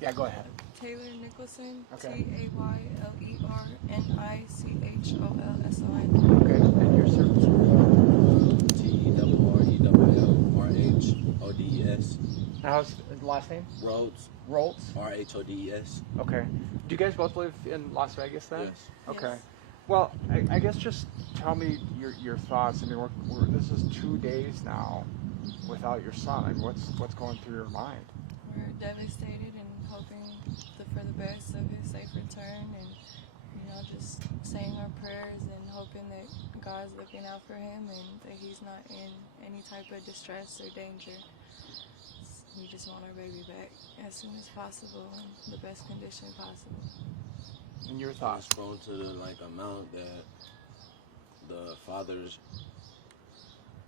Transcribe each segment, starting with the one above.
Yeah, go ahead. Taylor Nicholson, Okay. Taylernicolson. Okay, and your service? T-E-R-R-E-W-L-R-H-O-D-E-S. How's the last name? Rhodes. Roltz? R-H-O-D-E-S. Okay. Do you guys both live in Las Vegas then? Yes. Okay. Yes. Well, I guess just tell me your thoughts. I mean, this is 2 days now without your son. I mean, what's going through your mind? We're devastated and hoping for the best of his safe return, and just saying our prayers and hoping that God's looking out for him and that he's not in any type of distress or danger. We just want our baby back as soon as possible in the best condition possible. And your I was thoughts? prone to the amount that the father's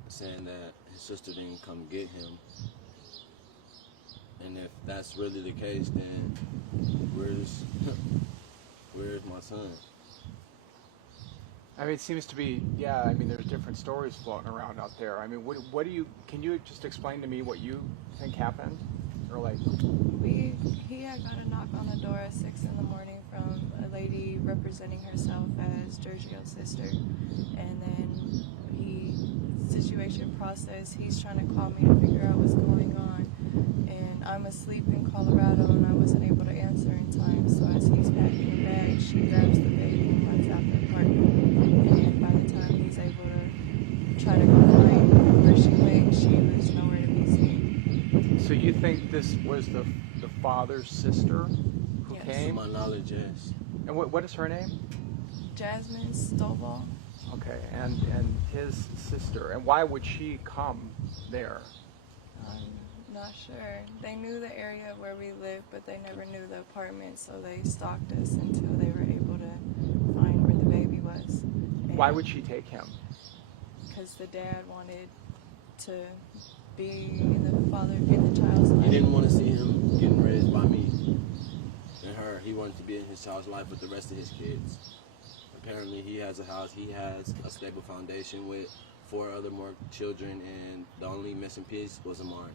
saying that his sister didn't come get him. And if that's really the case, then where's my son? I mean, it seems to be, yeah, I mean, there's different stories floating around out there. I mean, can you just explain to me what you think happened? Or like... He had got a knock on the door at 6 in the morning from a lady representing herself as Giorgio's sister. And then situation process, he's trying to call me to figure out what's going on. And I'm asleep in Colorado and I wasn't able to answer in time. So as he's packing the bag, she grabs the baby and runs out the apartment. And by the time he's able to try to go find where she went, she was nowhere to be seen. So you think this was the father's sister who Yes. came? To my knowledge, yes. And what is her name? Jasmine Stovall. Okay, and his sister. And why would she come there? I'm not sure. They knew the area where we lived, but they never knew the apartment, so they stalked us until they were able to find where the baby was. Why would she take him? Because the dad wanted to be in the child's life. He didn't want to see him getting raised by me and her. He wanted to be in his child's life with the rest of his kids. Apparently, he has a house. He has a stable foundation with 4 other more children, and the only missing piece was Amari.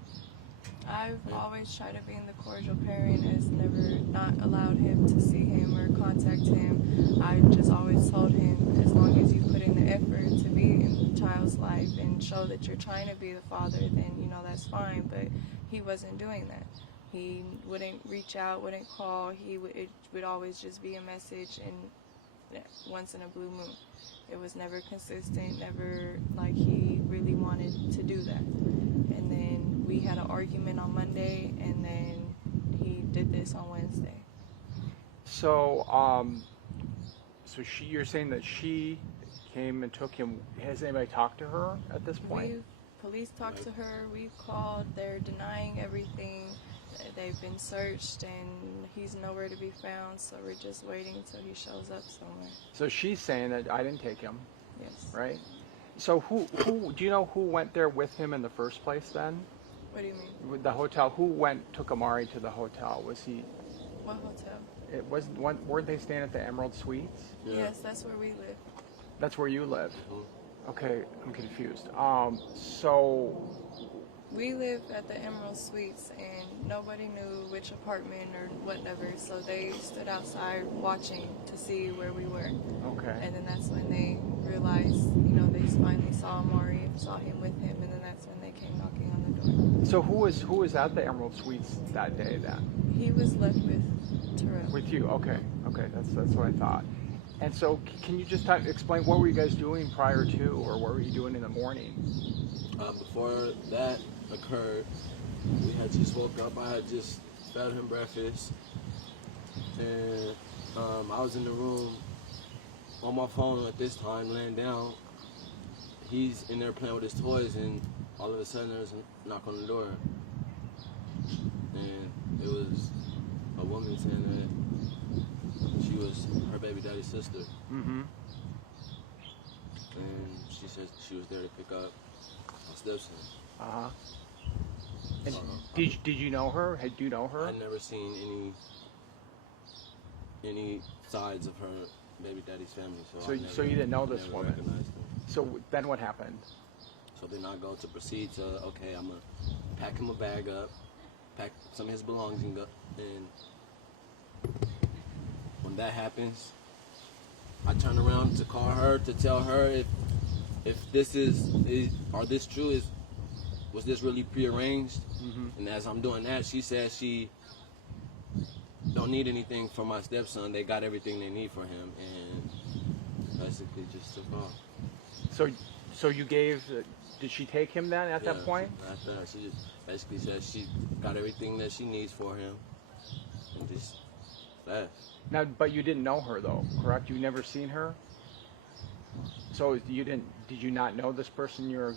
I've always tried to be in the cordial parent, has never not allowed him to see him or contact him. I just always told him, as long as you put in the effort to be in the child's life and show that you're trying to be the father, then that's fine. But he wasn't doing that. He wouldn't reach out, wouldn't call. It would always just be a message and once in a blue moon. It was never consistent, never like he really wanted to do that. And then we had an argument on Monday, and then he did this on Wednesday. So, you're saying that she came and took him. Has anybody talked to her at this point? Police talked to her, we've called, they're denying everything. They've been searched and he's nowhere to be found, so we're just waiting until he shows up somewhere. So she's saying that I didn't take him. Yes. Right? So who do you know who went there with him in the first place then? What do you mean? With the hotel, who took Amari to the hotel? Was he? What hotel? It wasn't. Weren't they staying at the Emerald Suites? Yeah. Yes, that's where we live. That's where you live. Mhm. Okay, I'm confused. So We live at the Emerald Suites, and nobody knew which apartment or whatever, so they stood outside watching to see where we were. okay. And then that's when they realized, they finally saw Amari and saw him with him, and then that's when they came knocking on the door. So who was at the Emerald Suites that day then? He was left with Terrell. With you? Okay. That's what I thought. And so, can you just explain what were you guys doing prior to, or what were you doing in the morning? Before that occurred, we had just woke up. I had just fed him breakfast, and I was in the room on my phone at this time, laying down. He's in there playing with his toys, and all of a sudden there was a knock on the door, and it was a woman saying that she was her baby daddy's sister. Mm-hmm. And she said she was there to pick up my stepson. Uh-huh. And did you know her? Do you know her? I'd never seen any sides of her baby daddy's family. So you didn't know this never woman? recognized her. So then what happened? So then I go to proceed to, okay, I'm going to pack him a bag up pack some of his belongings and go. And when that happens, I turn around to call her to tell her if this is are this true? Was this really prearranged? Mm-hmm. And as I'm doing that, she says she don't need anything from my stepson. They got everything they need for him, and basically just took off. So you gave. Did she take him then at that point? After that, she just basically said she got everything that she needs for him, and just left. Now, but you didn't know her though, correct? You never seen her. So you didn't? Did you not know this person you're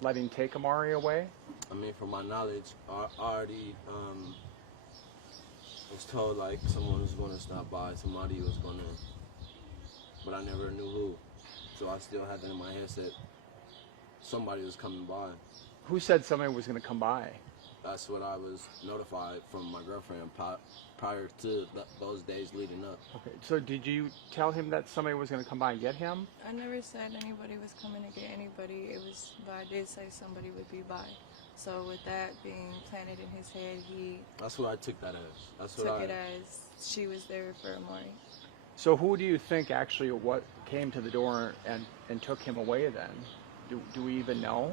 letting take Amari away? I mean, from my knowledge, I already was told like someone was going to stop by, somebody was going to, but I never knew who. So I still had that in my head that somebody was coming by. Who said somebody was going to come by? That's what I was notified from my girlfriend prior to those days leading up. Okay. So did you tell him that somebody was going to come by and get him? I never said anybody was coming to get anybody. But I did say somebody would be by. So with that being planted in his head, he That's what I took that as. That's what took it as she was there for Amari. So who do you think actually what came to the door and took him away then? Do we even know?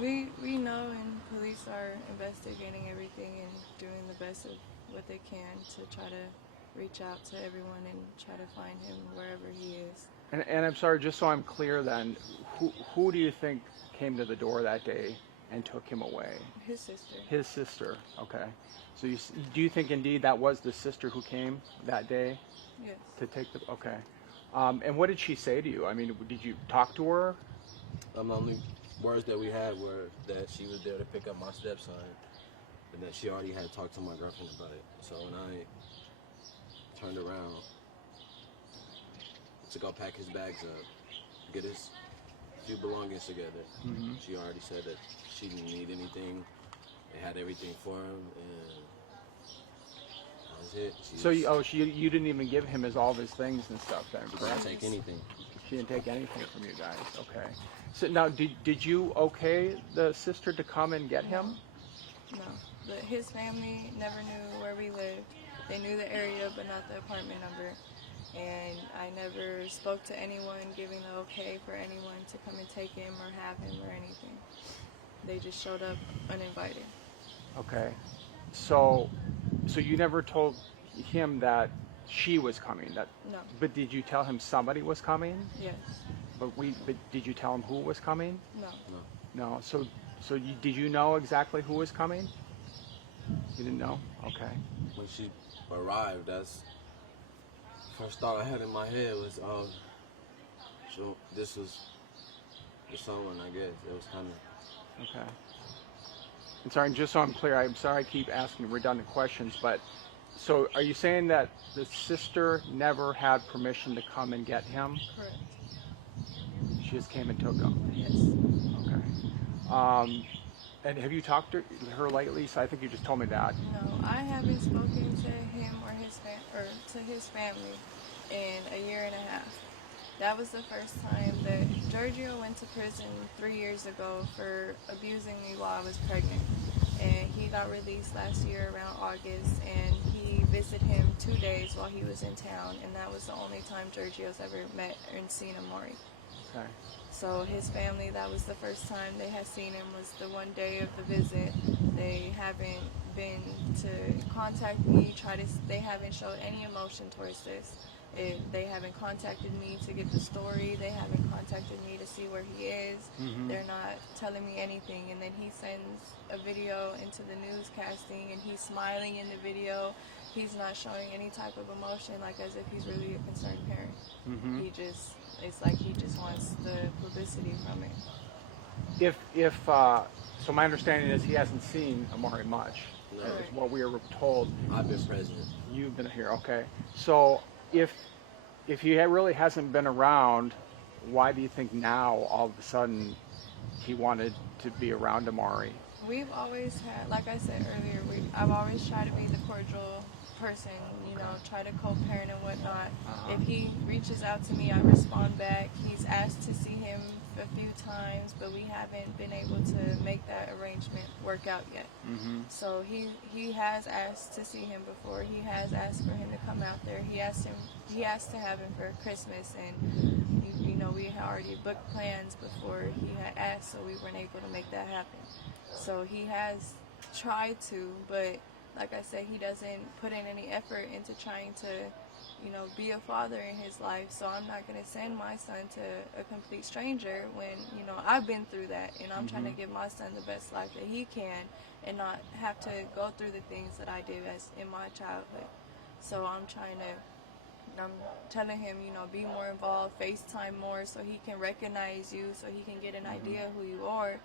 We know, and police are investigating everything and doing the best of what they can to try to reach out to everyone and try to find him wherever he is. And I'm sorry, just so I'm clear then, who do you think came to the door that day and took him away? His sister. His sister, okay. So do you think indeed that was the sister who came that day Yes. to take the, okay. And what did she say to you? I mean, did you talk to her? The only words that we had were that she was there to pick up my stepson, and that she already had talked to my girlfriend about it. So when I turned around to go pack his bags up, get his few belongings together, Mm-hmm. she already said that she didn't need anything. They had everything for him, and that was it. So you didn't even give him all of his things and stuff then, She correct? didn't take anything. She didn't take anything from you guys, okay. So now, did you okay the sister to come and get him? No. But his family never knew where we lived. They knew the area, but not the apartment number. And I never spoke to anyone giving the okay for anyone to come and take him or have him or anything. They just showed up uninvited. Okay. So you never told him that she was coming. No. But did you tell him somebody was coming? Yes. But did you tell him who was coming? No. No. So did you know exactly who was coming? You didn't know? Okay. When she arrived, that's first thought I had in my head was, so this was the someone, I guess. It was kind of. Okay. And sorry, just so I'm clear, I'm sorry I keep asking redundant questions, but so are you saying that the sister never had permission to come and get him? Correct. She just came and took him? Yes. Okay. And have you talked to her lately? So I think you just told me that. No, I haven't spoken to him or to his family in a year and a half. That was the first time that Giorgio went to prison 3 years ago for abusing me while I was pregnant. And he got released last year around August, and he visited him 2 days while he was in town, and that was the only time Giorgio's ever met and seen Amari. Okay. So his family, that was the first time they had seen him, was the one day of the visit. They haven't been to contact me, they haven't showed any emotion towards this. They haven't contacted me to get the story. They haven't contacted me to see where he is. Mm-hmm. They're not telling me anything. And then he sends a video into the newscasting, and he's smiling in the video. He's not showing any type of emotion, like as if he's really a concerned parent. Mm-hmm. It's like he just wants the publicity from it. So my understanding is he hasn't seen Amari much. No. Is what we were told. I've been present. You've been here, okay. So if he really hasn't been around, why do you think now all of a sudden he wanted to be around Amari? We've always had, like I said earlier, I've always tried to be the cordial person, you know, Okay. try to co-parent and whatnot. Uh-huh. If he reaches out to me, I respond back. He's asked to see him a few times, but we haven't been able to make that arrangement work out yet. Mm-hmm. So he has asked to see him before. He has asked for him to come out there. He asked to have him for Christmas, and you know, we had already booked plans before he had asked, so we weren't able to make that happen. So he has tried to, but like I said, he doesn't put in any effort into trying to, you know, be a father in his life. So I'm not going to send my son to a complete stranger when, you know, I've been through that, and I'm trying to give my son the best life that he can and not have to go through the things that I did as in my childhood. So I'm telling him, you know, be more involved, FaceTime more so he can recognize you, so he can get an idea who you are.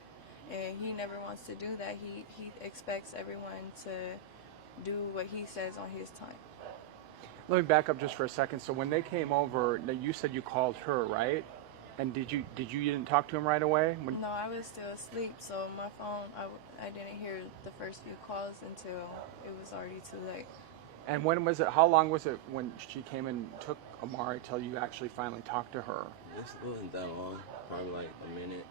And he never wants to do that. He expects everyone to do what he says on his time. Let me back up just for a second. So when they came over, now you said you called her, right? And you didn't talk to him right away? No, I was still asleep, so my phone, I didn't hear the first few calls until it was already too late. And when was it? How long was it when she came and took Amari till you actually finally talked to her? It wasn't that long. Probably like a minute.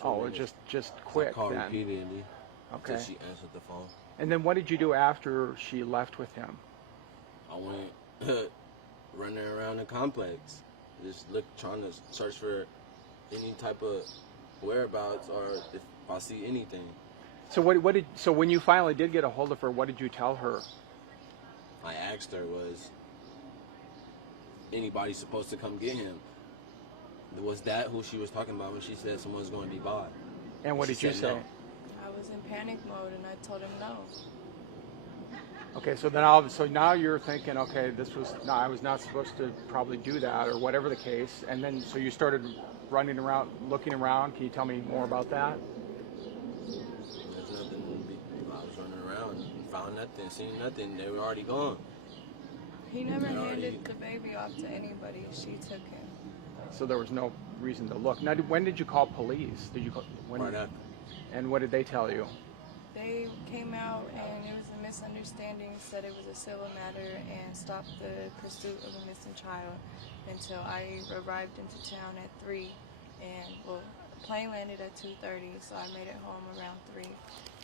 2 Oh, minutes. just I quick called then. repeatedly Okay. until she answered the phone. And then what did you do after she left with him? I went running around the complex, just trying to search for any type of whereabouts or if I see anything. So so when you finally did get a hold of her, what did you tell her? I asked her, was anybody supposed to come get him? Was that who she was talking about when she said someone's going to be by? And what She did you said say? no. I was in panic mode, and I told him no. Okay, so now you're thinking, okay, I was not supposed to probably do that, or whatever the case. And then so you started running around, looking around. Can you tell me more about that? There's nothing. I was running around and found nothing, seen nothing. They were already gone. He never They already- handed the baby off to anybody. She took him. So there was no reason to look. Now, when did you call police? Did you call when? Right after. And what did they tell you? They came out, and it was a misunderstanding, said it was a civil matter, and stopped the pursuit of a missing child until I arrived into town at 3. And, well, the plane landed at 2:30, so I made it home around 3.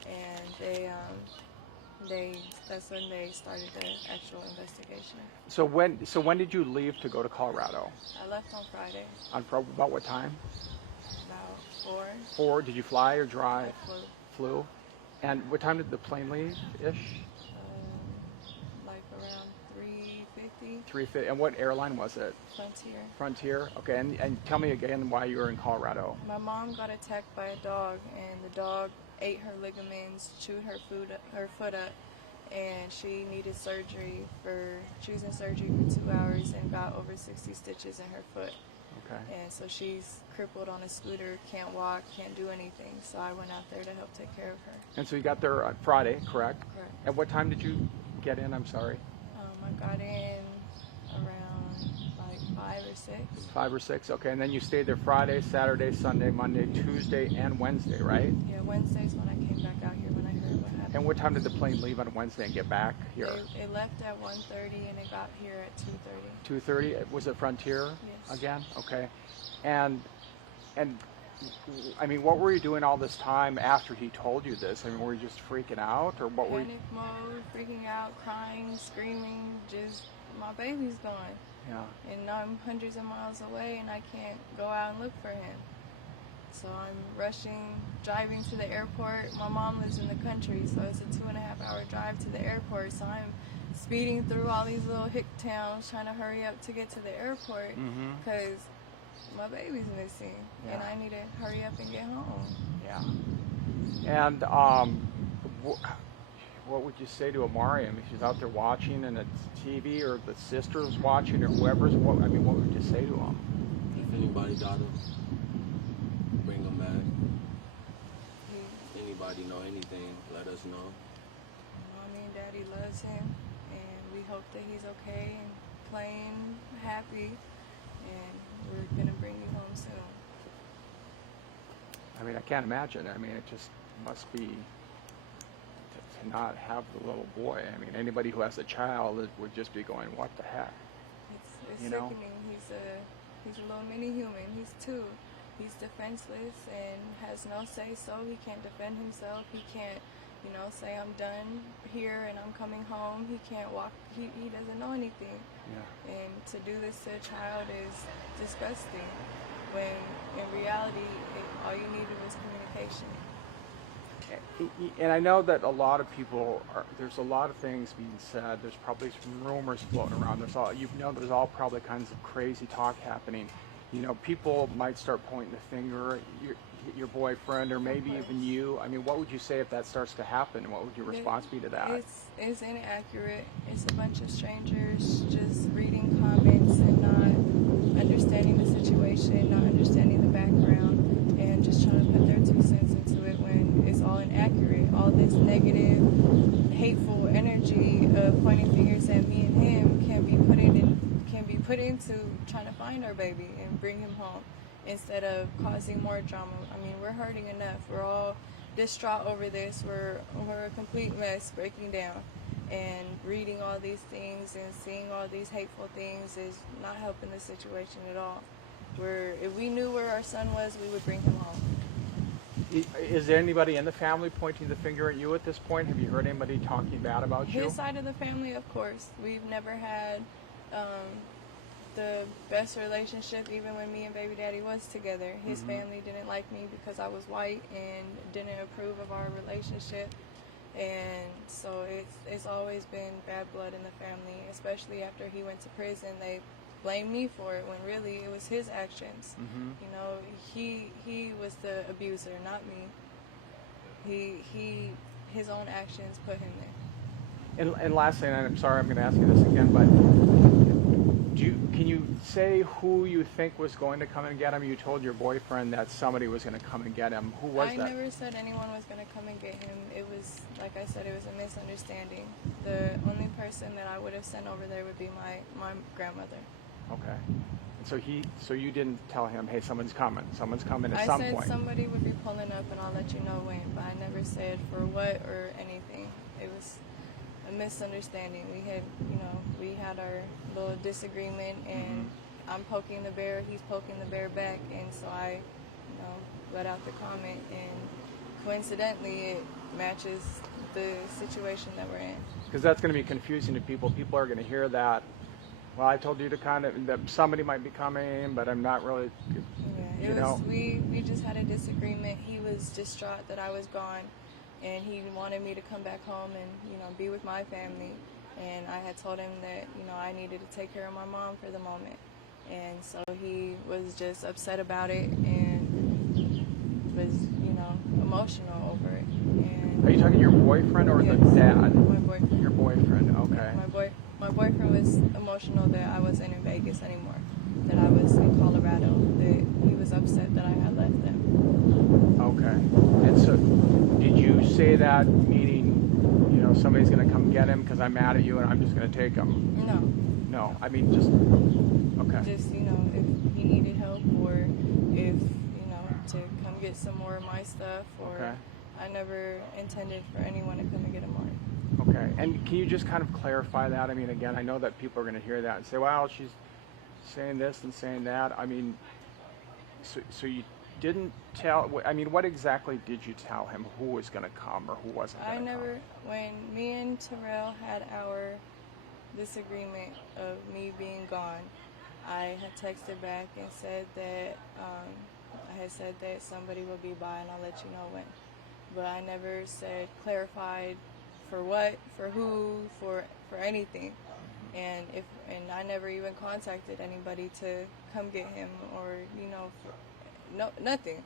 And that's when they started the actual investigation. So when did you leave to go to Colorado? I left on Friday, About what time? about 4. 4. Did you fly or drive? I flew. Flew. And what time did the plane leave? Ish. Like around 3:50. 3:50. And what airline was it? Frontier. Frontier. Okay. And tell me again why you were in Colorado. My mom got attacked by a dog, and the dog ate her ligaments, chewed her foot up, and she needed surgery she was in surgery for 2 hours and got over 60 stitches in her foot. Okay. And so she's crippled on a scooter, can't walk, can't do anything. So I went out there to help take care of her. And so you got there on Friday, correct? Correct. At what time did you get in? I'm sorry. I got in around like 5 or 6. 5 or 6. Okay. And then you stayed there Friday, Saturday, Sunday, Monday, Tuesday, and Wednesday, right? Yeah, Wednesday's when I came back out here when I heard what happened. And what time did the plane leave on Wednesday and get back here? It left at 1:30 and it got here at 2:30. 2:30. Was it Frontier Yes. again? Okay. And I mean, what were you doing all this time after he told you this? I mean, were you just freaking out, or what were you? Panic mode, freaking out, crying, screaming, just my baby's gone. Yeah. And I'm hundreds of miles away and I can't go out and look for him. So I'm rushing, driving to the airport. My mom lives in the country, so it's a 2.5-hour drive to the airport. So I'm speeding through all these little hick towns trying to hurry up to get to the airport because my baby's missing and Yeah. I need to hurry up and get home. Yeah. And what would you say to Amari? I mean, she's out there watching, and it's TV, or the sister's watching, or whoever's. What would you say to him? If anybody got him, bring him back. He, If anybody know anything, let us know. Mommy and Daddy loves him, and we hope that he's okay and playing happy, and we're gonna bring you home soon. I mean, I can't imagine. I mean, it just must be to to not have the little boy. I mean, anybody who has a child would just be going, what the heck? It's You know? sickening. He's a little mini human. He's 2. He's defenseless and has no say so. He can't defend himself. He can't, say I'm done here and I'm coming home. He can't walk. He doesn't know anything. Yeah. And to do this to a child is disgusting. When in reality, all you needed was communication. And I know that a lot of people there's a lot of things being said. There's probably some rumors floating around. There's all probably kinds of crazy talk happening. People might start pointing the finger at your boyfriend or maybe even you. I mean, what would you say if that starts to happen? What would your response be to that? It's inaccurate. It's a bunch of strangers just reading comments and not understanding the situation, not understanding the background, and just trying to put their 2 cents into it when it's all inaccurate. All this negative, hateful energy of pointing fingers at me and him can be put into trying to find our baby and bring him home instead of causing more drama. I mean, we're hurting enough. We're all distraught over this. We're a complete mess, breaking down. And reading all these things and seeing all these hateful things is not helping the situation at all. If we knew where our son was, we would bring him home. Is there anybody in the family pointing the finger at you at this point? Have you heard anybody talking bad about you? His side of the family, of course. We've never had the best relationship, even when me and baby daddy was together. His family didn't like me because I was white and didn't approve of our relationship. And so it's always been bad blood in the family, especially after he went to prison. They blame me for it when really it was his actions. He was the abuser, not me. His own actions put him there. And lastly, and I'm sorry I'm going to ask you this again, but can you say who you think was going to come and get him? You told your boyfriend that somebody was going to come and get him. Who was that? I never said anyone was going to come and get him. It was, like I said, it was a misunderstanding. The only person that I would have sent over there would be my grandmother. Okay. So you didn't tell him, hey, someone's coming at some point. I said somebody would be pulling up and I'll let you know when, but I never said for what or anything. It was a misunderstanding. We had our little disagreement, and I'm poking the bear, he's poking the bear back, and so I, let out the comment, and coincidentally it matches the situation that we're in. Because that's going to be confusing to people. People are going to hear that. Well, I told you to that somebody might be coming, but I'm not really. Yeah, we just had a disagreement. He was distraught that I was gone, and he wanted me to come back home and be with my family. And I had told him that I needed to take care of my mom for the moment, and so he was just upset about it and was emotional over it. And are you talking your boyfriend or yes, the dad? My boyfriend. Your boyfriend, okay. My boyfriend was emotional that I wasn't in Vegas anymore, that I was in Colorado, that he was upset that I had left them. Okay. And so did you say that meaning, somebody's going to come get him because I'm mad at you and I'm just going to take him? No, I mean just, okay. Just, if he needed help or if, to come get some more of my stuff or Okay. I never intended for anyone to come and get him more. Okay, and can you just kind of clarify that? I mean, again, I know that people are going to hear that and say, well, she's saying this and saying that. I mean, so you didn't tell, I mean, what exactly did you tell him? Who was going to come or who wasn't going to come? When me and Terrell had our disagreement of me being gone, I had texted back and said that, I had said that somebody will be by and I'll let you know when. But I never clarified for what, for who, for anything. And I never even contacted anybody to come get him or, nothing.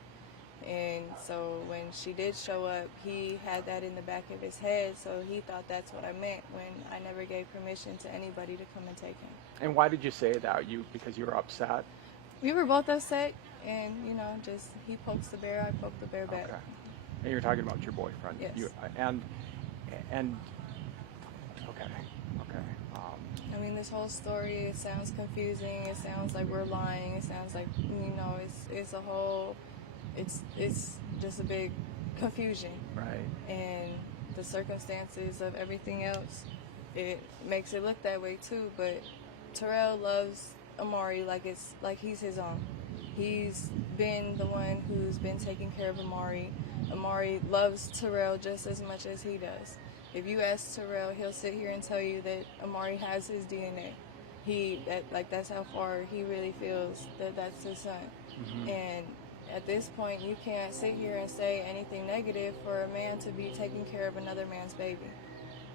And so when she did show up, he had that in the back of his head, so he thought that's what I meant when I never gave permission to anybody to come and take him. And why did you say that? Because you were upset? We were both upset, and, just he pokes the bear, I poke the bear back. Okay. And you're talking about your boyfriend? Yes. And okay. I mean, this whole story, it sounds confusing. It sounds like we're lying. It sounds like, it's a whole, it's just a big confusion. Right. And the circumstances of everything else, it makes it look that way too. But Terrell loves Amari like it's like he's his own. He's been the one who's been taking care of Amari. Amari loves Terrell just as much as he does. If you ask Terrell, he'll sit here and tell you that Amari has his DNA. That's how far he really feels that that's his son. And at this point, you can't sit here and say anything negative for a man to be taking care of another man's baby.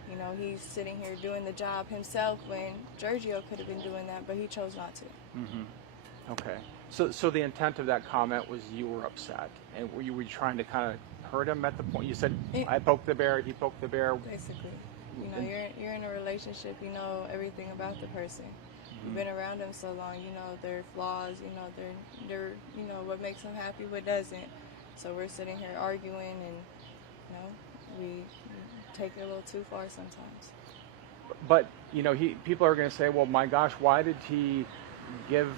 You know, he's sitting here doing the job himself when Giorgio could have been doing that, but he chose not to. Okay. So the intent of that comment was you were upset, and were you trying to kind of hurt him at the point? You said, I poked the bear, he poked the bear. Basically. You know, you're in a relationship, you know everything about the person. You've been around them so long, you know their flaws, you know they're you know what makes them happy, what doesn't. So we're sitting here arguing, and you know we take it a little too far sometimes. But you know, people are going to say, well, my gosh, why did he give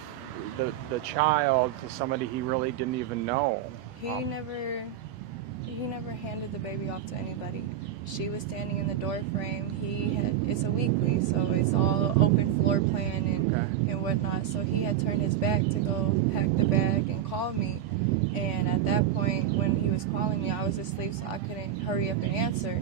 the child to somebody he really didn't even know? He never handed the baby off to anybody. She was standing in the door frame. It's a weekly, so it's all open floor plan and whatnot. So he had turned his back to go pack the bag and call me. And at that point, when he was calling me, I was asleep, so I couldn't hurry up and answer.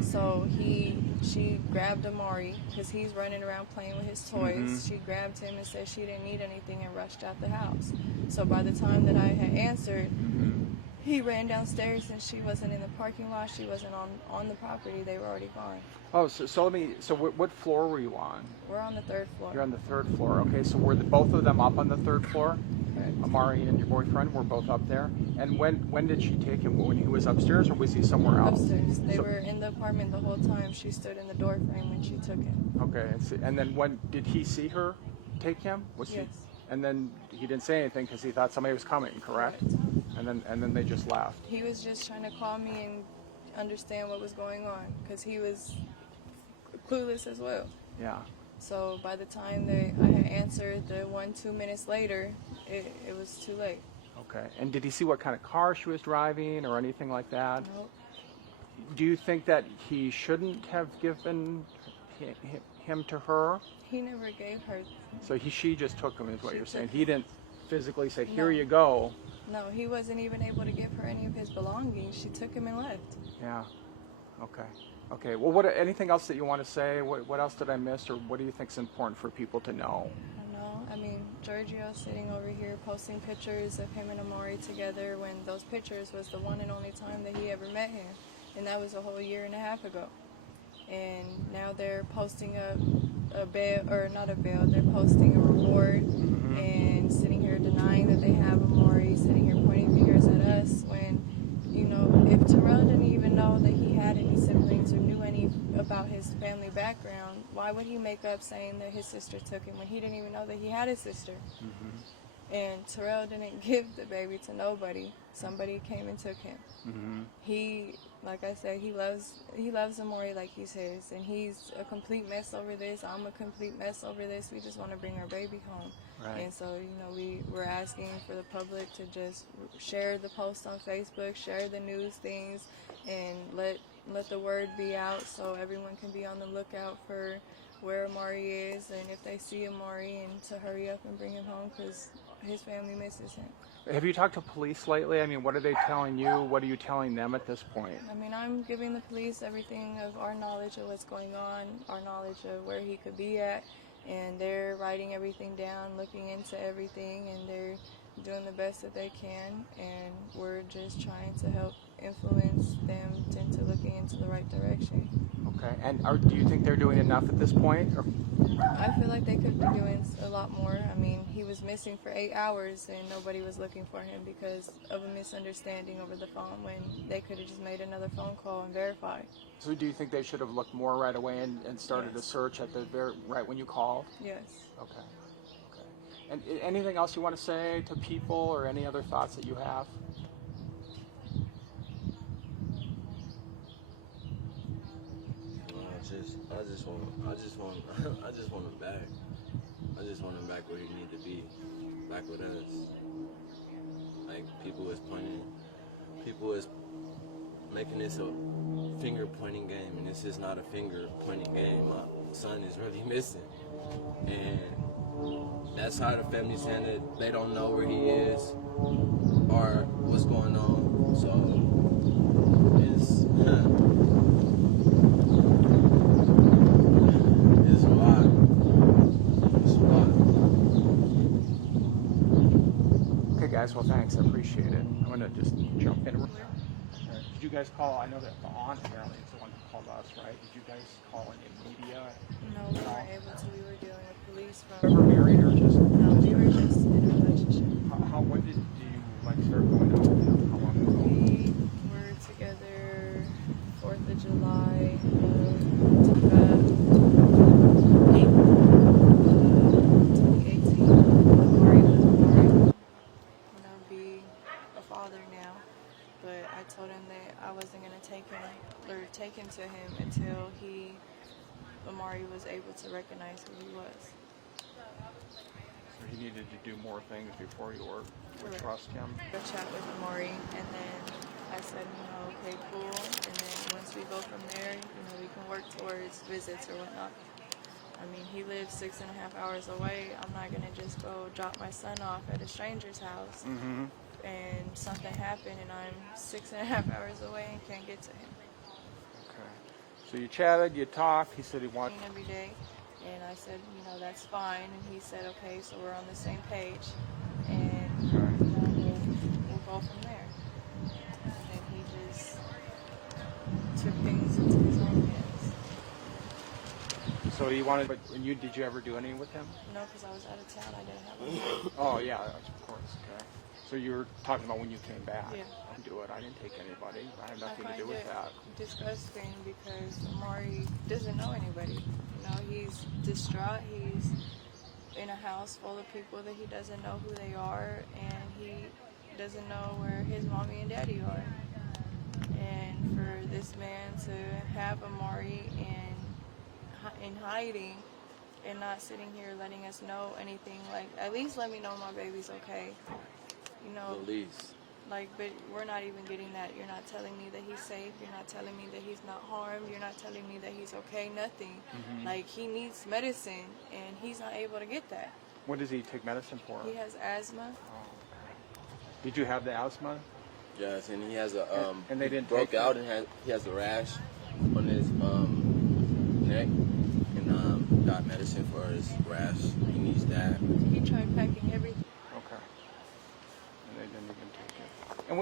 So she grabbed Amari, because he's running around playing with his toys. She grabbed him and said she didn't need anything and rushed out the house. So by the time that I had answered, he ran downstairs, and she wasn't in the parking lot. She wasn't on the property. They were already gone. Oh, so what floor were you on? We're on the 3rd floor. You're on the 3rd floor. Okay, so were both of them up on the 3rd floor? Correct. Amari and your boyfriend were both up there. And when did she take him? When he was upstairs, or was he somewhere else? Upstairs. They were in the apartment the whole time. She stood in the door frame when she took him. Okay, and then when did he see her take him? Yes. And then he didn't say anything because he thought somebody was coming, correct? And then they just left. He was just trying to call me and understand what was going on, because he was clueless as well. Yeah. So by the time that I had answered, the 1-2 minutes later, it was too late. Okay. And did he see what kind of car she was driving or anything like that? Nope. Do you think that he shouldn't have given him to her? He never gave her. So she just took him, is what She you're took saying. him. He didn't physically say, here No. you go. No, he wasn't even able to give her any of his belongings. She took him and left. Yeah. Okay. Well, anything else that you want to say? What else did I miss, or what do you think is important for people to know? I know. I mean, Giorgio's sitting over here posting pictures of him and Amari together, when those pictures was the one and only time that he ever met him, and that was a whole year and a half ago. And now they're posting a bail, or not a bail, they're posting a reward, and sitting here denying that they have Amari, sitting here pointing fingers at us, when, you know, if Terrell didn't even know that he had any siblings or knew any about his family background, why would he make up saying that his sister took him when he didn't even know that he had a sister? And Terrell didn't give the baby to nobody. Somebody came and took him. He, like I said, he loves Amari like he's his, and he's a complete mess over this. I'm a complete mess over this. We just want to bring our baby home. Right. And so, you know, we're asking for the public to just share the post on Facebook, share the news things, and let the word be out so everyone can be on the lookout for where Amari is, and if they see Amari, and to hurry up and bring him home, because his family misses him. Have you talked to police lately? I mean, what are they telling you? What are you telling them at this point? I mean, I'm giving the police everything of our knowledge of what's going on, our knowledge of where he could be at, and they're writing everything down, looking into everything, and they're doing the best that they can, and we're just trying to help influence them into looking into the right direction. Okay. And do you think they're doing enough at this point? Or? I feel like they could be doing a lot more. I mean, he was missing for 8 hours, and nobody was looking for him because of a misunderstanding over the phone, when they could have just made another phone call and verified. So do you think they should have looked more right away and started a Yes. search at the right when you called? Yes. Okay. And anything else you want to say to people, or any other thoughts that you have? I just want him back. I just want him back where he need to be, back with us. Like, people is making this a finger pointing game, and this is not a finger pointing game. My son is really missing, and that's how the family's saying that they don't know where he is or what's going on. So it's it's a lot. It's a lot. Okay, guys. Well, thanks. I appreciate it. I'm gonna just jump in. Did you guys call? I know that the aunt apparently is the one who called us, right? Did you guys call any media? No, we weren't able to. We were dealing with police Ever from. married or just? No, we were just in a relationship. When did you like start going out with him? How long ago? We were together 4th of July of 2018. Amari was born. Be a father now, but I told him that I wasn't gonna take him to him until Amari was able to recognize who he was. So he needed to do more things before you would Correct. trust him. Go chat with Amari, and then I said, okay, cool. And then once we go from there, we can work towards visits or whatnot. I mean, he lives 6.5 hours away. I'm not gonna just go drop my son off at a stranger's house Mm-hmm. and something happened and I'm 6.5 hours away and can't get to him. Okay. So you chatted, you talked. He said he wanted. Every day, and I said, that's fine. And he said, okay, so we're on the same page, and we'll go from there. And then he just took things into his own hands. So he wanted. But did you ever do anything with him? No, because I was out of town. I didn't have him. Oh yeah, of course. Okay. So you were talking about when you came back. Yeah. I didn't do it. I didn't take anybody. I have I nothing to find do with it that. disgusting because Amari doesn't know anybody. He's distraught. He's in a house full of people that he doesn't know who they are, and he doesn't know where his mommy and daddy are. And for this man to have Amari in hiding and not sitting here letting us know anything, like, at least let me know my baby's okay. The least. But we're not even getting that. You're not telling me that he's safe. You're not telling me that he's not harmed. You're not telling me that he's okay. Nothing. Mm-hmm. He needs medicine, and he's not able to get that. What does he take medicine for? He has asthma. Oh, okay. Did you have the asthma? Yes, and he has a And they didn't broke take out it? and he has a rash on his neck, and got medicine for his rash. He needs that. He tried packing everything. Okay. And they didn't even take it. And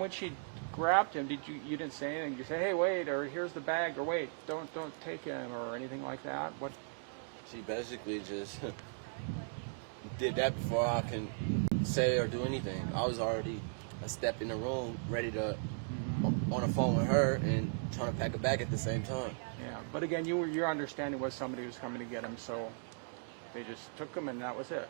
when she grabbed him, you didn't say anything? You say, hey, wait, or here's the bag, or wait, don't take him, or anything like that? What? She basically just did that before I can say or do anything. I was already a step in the room, ready to on the phone with her and trying to pack a bag at the same time. Yeah. But again, your understanding was somebody was coming to get him, so they just took him, and that was it.